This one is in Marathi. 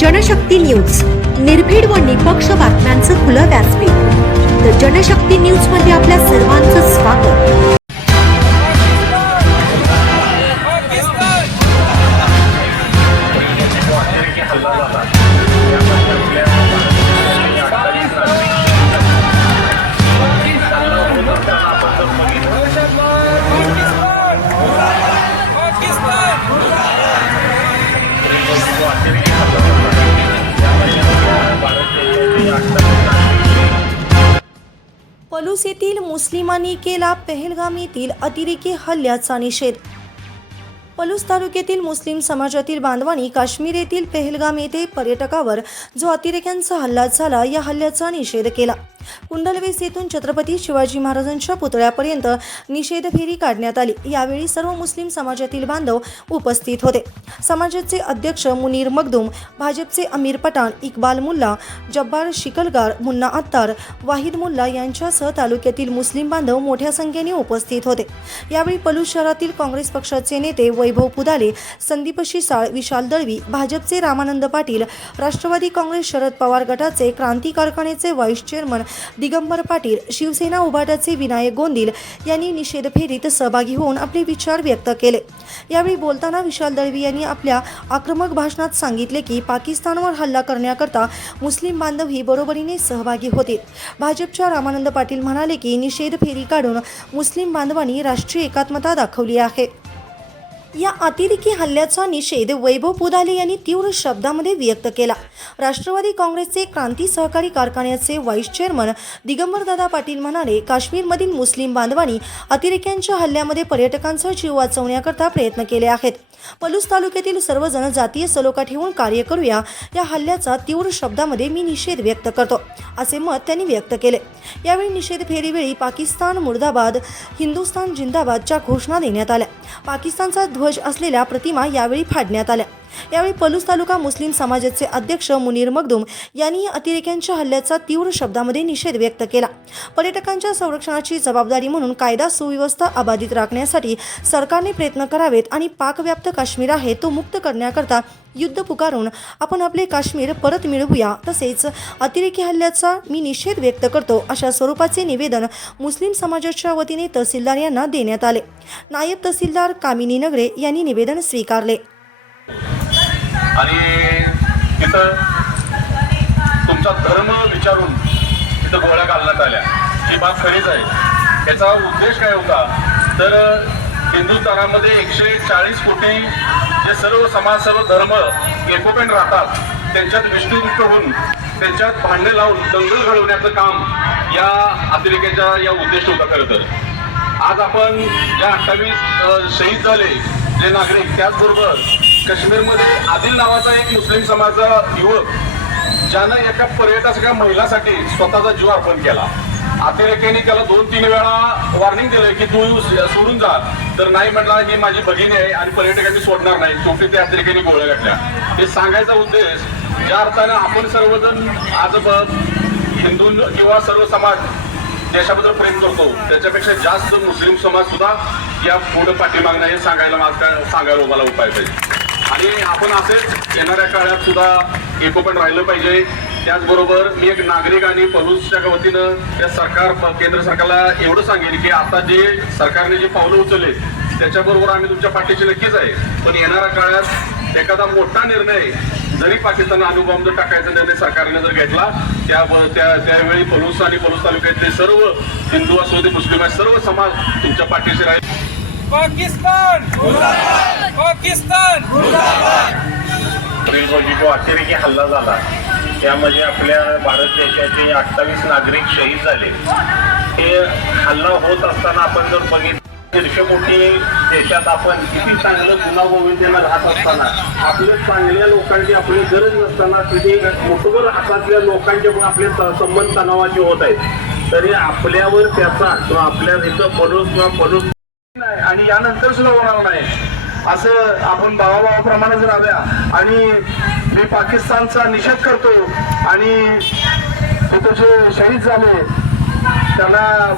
जनशक्ती न्यूज, निर्भीड व निपक्ष बातम्यांचं खुलं व्यासपीठ। तर जनशक्ती न्यूज मध्ये आपल्या सर्वांचं स्वागत। पलूस येथील मुस्लिमांनी केला पहलगाम येथील अतिरेकी हल्ल्याचा निषेध। पलूस तालुक्यातील मुस्लिम समाजातील बांधवांनी काश्मीर येथील पहलगाम येथे पर्यटकावर जो अतिरेक्यांचा हल्ला झाला या हल्ल्याचा निषेध केला। कुंडलवेस येथून छत्रपती शिवाजी महाराजांच्या पुतळ्यापर्यंत निषेध फेरी काढण्यात आली। यावेळी सर्व मुस्लिम समाजातील बांधव उपस्थित होते। समाजाचे अध्यक्ष मुनीर मखदूम, भाजपचे अमीर पठाण, इक्बाल मुल्ला, जब्बार शिकलगार, मुन्ना अत्तार, वाहिद मुल्ला यांच्यासह तालुक्यातील मुस्लिम बांधव मोठ्या संख्येने उपस्थित होते। यावेळी पलूस शहरातील काँग्रेस पक्षाचे नेते वैभव पुदाले, संदीप शिसाळ, विशाल दळवी, भाजपचे रामानंद पाटील, राष्ट्रवादी काँग्रेस शरद पवार गटाचे क्रांती कारखान्याचे व्हाईस चेअरमन दिगंबर पाटील, शिवसेना उभाटाचे विनायक गोंदिल यांनी निषेध फेरीत सहभागी होऊन आपले विचार व्यक्त केले। यावेळी बोलताना विशाल दळवी यांनी आपल्या आक्रमक भाषणात सांगितले की पाकिस्तानवर हल्ला करण्याकरता मुस्लिम बांधव ही बरोबरीने सहभागी होतील। भाजपच्या रामानंद पाटील म्हणाले की निषेध फेरी काढून मुस्लिम बांधवांनी राष्ट्रीय एकात्मता दाखवली आहे। या अतिरेकी हल्ल्याचा निषेध वैभव पुदाले यांनी तीव्र शब्दामध्ये व्यक्त केला। राष्ट्रवादी काँग्रेसचे क्रांती सहकारी कारखान्याचे व्हाईस चेअरमन दिगंबरदादा पाटील म्हणाले, काश्मीरमधील मुस्लिम बांधवांनी अतिरेक्यांच्या हल्ल्यामध्ये पर्यटकांचा जीव वाचवण्याकरता प्रयत्न केले आहेत। पलूस तालुक्यातील सर्वजण जातीय सलोखा ठेवून कार्य करूया। या हल्ल्याचा तीव्र शब्दामध्ये मी निषेध व्यक्त करतो, असे मत त्यांनी व्यक्त केले। यावेळी निषेध फेरीवेळी पाकिस्तान मुर्दाबाद, हिंदुस्थान जिंदाबादच्या घोषणा देण्यात आल्या। पाकिस्तानचा ध्वज असलेल्या प्रतिमा यावेळी फाडण्यात आल्या। यावेळी पलूस तालुका मुस्लिम समाजाचे अध्यक्ष मुनीर मखदूम यांनी अतिरेक्यांच्या हल्ल्याचा तीव्र शब्दामध्ये निषेध व्यक्त केला। पर्यटकांच्या संरक्षणाची जबाबदारी म्हणून कायदा सुव्यवस्था अबाधित राखण्यासाठी सरकारने प्रयत्न करावेत आणि पाकव्याप्त काश्मीर आहे तो मुक्त करण्याकरता युद्ध पुकारून आपण आपले काश्मीर परत मिळवूया। तसेच अतिरेकी हल्ल्याचा मी निषेध व्यक्त करतो, अशा स्वरूपाचे निवेदन मुस्लिम समाजाच्या वतीने तहसीलदार यांना देण्यात आले। नायब तहसीलदार कामिनी नगरे यांनी निवेदन स्वीकारले आणि तिथं तुमचा धर्म विचारून तिथं गोळ्या घालण्यात आल्या। ही बात खरीच आहे। याचा उद्देश काय होता तर हिंदुस्थानामध्ये 140 कोटी जे सर्व समाज, सर्व धर्म एकोपेन राहतात, त्यांच्यात विष्णुदुष्ट होऊन त्यांच्यात भांडणे लावून दंगल घडवण्याचं काम या अतिरेक्याचा या उद्देश होता। खरं तर आज आपण ज्या 28 शहीद झाले जे नागरिक, त्याचबरोबर काश्मीरमध्ये आदिल नावाचा एक मुस्लिम समाजाचा युवक ज्यानं एका पर्यटकाच्या महिलासाठी स्वतःचा जीव अर्पण केला। अतिरेक्याने त्याला 2-3 वेळा वॉर्निंग दिलं की तू सोडून जा, तर नाही म्हटला ही माझी भगिनी आहे आणि पर्यटकांनी सोडणार नाही। शेवटी त्या अतिरेक्याने गोळ्या घातल्या। हे सांगायचा उद्देश ज्या अर्थानं आपण सर्वजण आज हिंदू किंवा सर्व समाज देशाबद्दल प्रेम करतो, त्याच्यापेक्षा जास्त मुस्लिम समाज सुद्धा या पुढे पाठीमागणं हे सांगायला मला उपाय पाहिजे। आणि आपण असेच येणाऱ्या काळात सुद्धा एकोपण राहिलं पाहिजे। त्याचबरोबर मी एक नागरिक आणि पलूसच्या वतीनं त्या केंद्र सरकारला एवढं सांगेन की आता जे सरकारने जे पावलं उचलले त्याच्याबरोबर आम्ही तुमच्या पाठीशी नक्कीच आहे। पण येणाऱ्या काळात एखादा मोठा निर्णय जरी पाकिस्तान अणुबॉम्ब टाकायचा निर्णय सरकारने जर घेतला त्यावेळी पलूस आणि पलूस तालुक्यातले सर्व हिंदू असो ते मुस्लिम आहे सर्व समाज तुमच्या पाठीशी राहील। पाकिस्तान मुर्दाबाद, पाकिस्तान मुर्दाबाद। जो अतिरेकी हल्ला झाला त्यामध्ये आपल्या भारत देशाचे 28 नागरिक शहीद झाले। हे हल्ला होत असताना आपण जर बघितलं 150 कोटी देशात आपण किती चांगलं गुन्हा राहत असताना आपल्या चांगल्या लोकांची आपली गरज नसताना तिथे मोठभर हातातल्या लोकांचे पण आपले संबंध तणावाचे होत आहेत। तरी आपल्यावर त्याचा किंवा आपल्या इथं पलूस आणि यानंतर सुद्धा होणार नाही असं आपण भावाभावाप्रमाणे जर आल्या। आणि मी पाकिस्तानचा निषेध करतो आणि तिथे जे शहीद झाले त्यांना